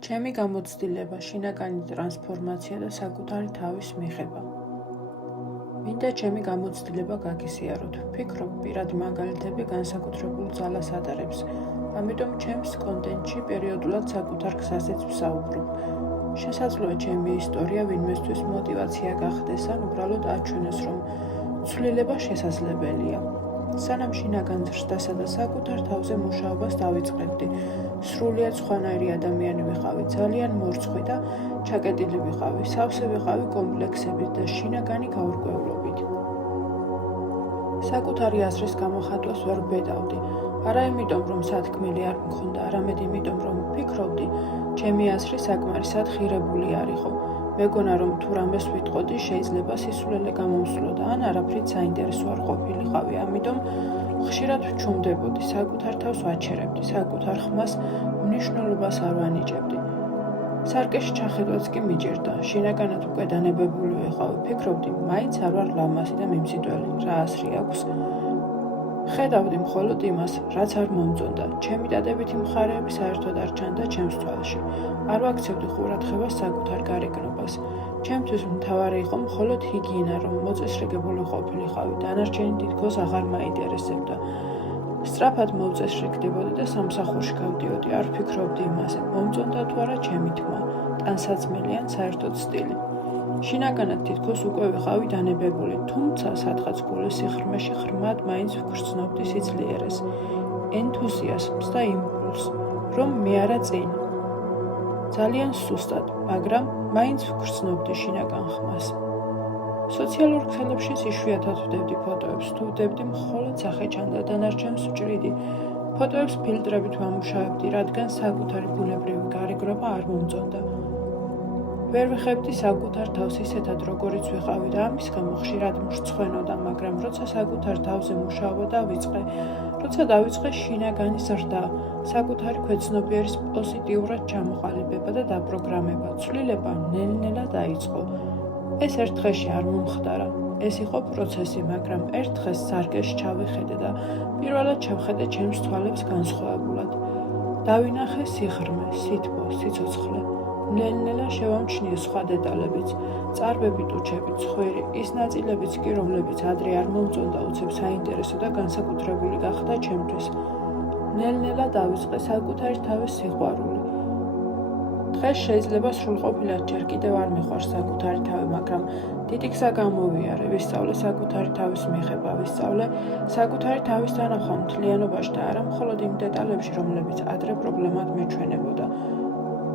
ჩემი გამოცდილება, შინაგანი ტრანსფორმაცია და საკუთარი თავის მიღება. მინდა ჩემი გამოცდილება გაგიზიაროთ. ვფიქრობ, პირადი მაგალითები განსაკუთრებულ ძალას ატარებს. ამიტომ ჩემს კონტენტში პერიოდულად საკუთარ გზაზეც ვსაუბრობ. შესაძლოა ჩემი ისტორია ვინმესთვის мотиваცია გახდეს ან უბრალოდ აჩვენოს, რომ ცვლილება შესაძლებელია. სანამ შინაგან ზრდასა და საკუთარ თავზე მუშაობას დავიწყებდი, სრულიად სხვანაირი ადამიანი ვიყავი, ძალიან მორცხვი და ჩაკეტილი ვიყავი, სავსე ვიყავი კომპლექსებით და შინაგანი გაურკვევლობით. საკუთარი აზრის გამოხატვას ვერ ვბედავდი, არა იმიტომ, რომ სათქმელი არ მქონდა, არამედ იმიტომ, რომ ვფიქრობდი, ჩემი აზრი საკმარისად ხირებული არ იყო. მეგონა, რომ თუ რამეს ვიტყოდი, შეიძლება სისულელე გამომსვლოდა ან არაფრით საინტერესო არ ყოფილიყავი, ამიტომ ხშირად ვჩუმდებოდი, საკუთარ თავს ვაჩერებდი, საკუთარ ხმას მნიშვნელობას არ ვანიჭებდი. სარკეში ჩახედვაც კი მიჭირდა, შინაგანად უკვე დანებებული ვიყავი, ვფიქრობდი, მაინც არ ვარ ლამაზი და მიმზიდველი, რა აზრი აქვს. ხედავდი მხოლოდ იმას, რაც არ მომწონდა, ჩემი დადებითი მხარეები საერთოდ არ ჩანდა ჩემს თვალში. არ ვაქცევდი ყურადღებას საკუთარ გარეგნობას. ჩემთვის მთავარი იყო მხოლოდ ჰიგიენა, რომ მოწესრიგებული ყოფილიყავი, დანარჩენი თითქოს აღარ მაინტერესებდა. სწრაფად მოვწესრიგდებოდი და სამსახურში გავდიოდი, არ ვფიქრობდი იმაზე, მომწონდა თუ არა ჩემი თქმა, ტანსაცმელი ან საერთოდ სტილი. შინაგანად თითქოს უკვე ვიყავი დანებებული, თუმცა სადღაც გულის სიღრმეში ღრმად მაინც ვგრძნობდი სიძლიერეს, ენთუზიაზმს და იმპულსს, რომ მე არა წინ. ძალიან სუსტად, მაგრამ მაინც ვგრძნობდი შინაგან ხმას. სოციალურ ქსელებშიც იშვიათად ვდებდი ფოტოებს, თუ ვდებდი მხოლოდ სახე ჩანდა, დანარჩენს ვჭრიდი. ფოტოებს ფილტრებით ვამუშავებდი, რადგან საკუთარი ბუნებრივი გარეგნობა არ მომწონდა. ვერ ვიხებდი საკუთარ თავს ისეთად, როგორიც ვიყავი და ამის გამო ხშირად მრცხვენოდა, მაგრამ როცა საკუთარ თავზე მუშაობა დავიწყე, როცა დავიწყე შინაგანი ზრდა, საკუთარი ქვეცნობიერის პოზიტიურად ჩამოყალიბება და დაპროგრამება, ცვლილება ნელ-ნელა დაიწყო. ეს ერთ დღეში არ მომხდარა. ეს იყო პროცესი, მაგრამ ერთ დღეს სარკეში ჩავიხედე და პირველად ჩავხედე ჩემს თვალებს განსხვავებულად. დავინახე სიღრმე, სითბო, სიცოცხლე. ნელ-ნელა შევამჩნიე სხვა დეტალებიც, წარბები, ტუჩები, ცხვირი, ის ნაწილებიც კი, რომლებიც ადრე არ მომწონდა, უცებ საინტერესო და განსაკუთრებული გახდა ჩემთვის. ნელ-ნელა დავიწყე საკუთარი თავის სიყვარული. დღეს შეიძლება სრულყოფილად ჯერ კიდევ არ მიყვარს საკუთარი თავი, მაგრამ დიდი გზა გამოვიარე, ვისწავლე საკუთარი თავის მიღება, ვისწავლე საკუთარი თავის დანახვა მთლიანობაში და არა მხოლოდ იმ დეტალებში, რომლებიც ადრე პრობლემად მეჩვენებოდა.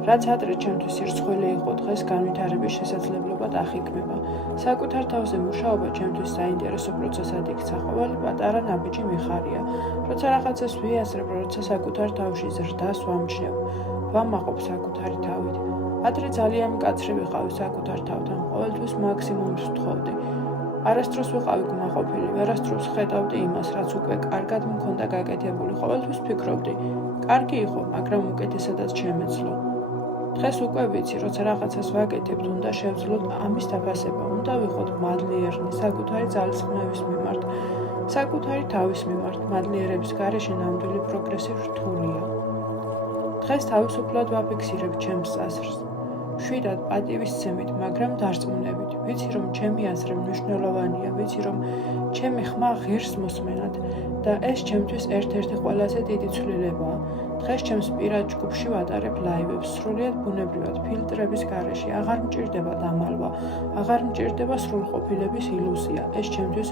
რაც ადრე ჩემთვის სირცხვილი იყო, დღეს განვითარების შესაძლებლობა დახიკმება. საკუთარ თავზე მუშაობა ჩემთვის საინტერესო პროცესად იქცა, ყოველი პატარა ნაბიჯი მიხარია. როცა რაღაცას ვიაზრებ, როცა საკუთარ თავში ზრდას ვამჩნევ, ვამაყობ საკუთარი თავით. ადრე ძალიან მკაცრი ვიყავი საკუთარ თავთან, ყოველთვის მაქსიმუმს ვთხოვდი. არასდროს ვიყავი კმაყოფილი, ვერასდროს ხედავდი იმას, რაც უკვე კარგად მქონდა გაკეთებული, ყოველთვის ვფიქრობდი, კარგი იყო, მაგრამ უკეთესადაც შემეძლო. დღეს უკვე ვიცი, როცა რაღაცას ვაკეთებთ, უნდა შევძლოთ ამის დაფასება, უნდა ვიყოთ მადლიერნი საკუთარი ძალისხმევის მიმართ, საკუთარი თავის მიმართ, მადლიერების გარეშე ნამდვილი პროგრესი რთულია. დღეს თავისუფლად ვაფიქსირებ ჩემს აზრს. მშვიდად პატივისცემით, მაგრამ დარწმუნებით. ვიცი, რომ ჩემი აზრი მნიშვნელოვანია, ვიცი, რომ ჩემი ხმა ღირს მოსმენად და ეს ჩემთვის ერთ-ერთი ყველაზე დიდი ცვლილებაა. დღეს ჩემს პირად ჯგუფში ვატარებ ლაივებს, სრულიად ბუნებრივად, ფილტრების გარეშე, აღარ მჭირდება დამალვა, აღარ მჭირდება სრულყოფილების ილუზია. ეს ჩემთვის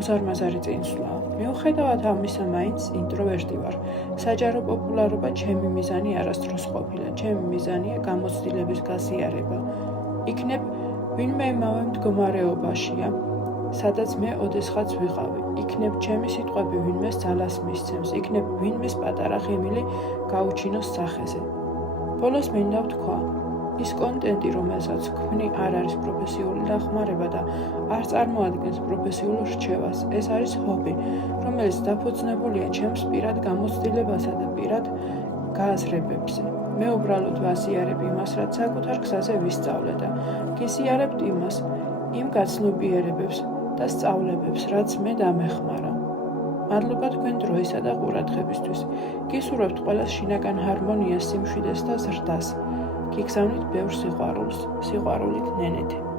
უზარმაზარი წინსვლაა. მიუხედავად ამისა, მაინც ინტროვერტი ვარ. საჯარო პოპულარობა ჩემი მიზანი არასდროს ყოფილა, ჩემი მიზანია გამოცდილების გაზიარება. იქნებ ვინმე იმავე მდგომარეობაშია, სადაც მე ოდესღაც ვიყავი. იქნებ ჩემი სიტყვები ვინმეს ძალას მისცემს, იქნებ ვინმეს პატარა ღიმილი გაუჩინოს სახეზე. ბოლოს მინდა ვთქვა, ის კონტენტი, რომელსაც ვქმნი, არ არის პროფესიული დახმარება და არ წარმოადგენს პროფესიულ რჩევას. ეს არის ჰობი, რომელიც დაფუძნებულია ჩემს პირად გამოცდილებასა და პირად გააზრებებზე. მე უბრალოდ ვაზიარებ იმას, რაც საკუთარ გზაზე ვისწავლე და გიზიარებთ იმას, იმ გაცნობიერებებს და სწავლებებს, რაც მე დამეხმარა. მადლობა თქვენ დროისა და ყურადღებისთვის. გისურვებთ ყველას შინაგან ჰარმონიას, სიმშვიდეს და ზრდას. გიგზავნით ბევრ სიყვარულს, სიყვარულით ნენეთი.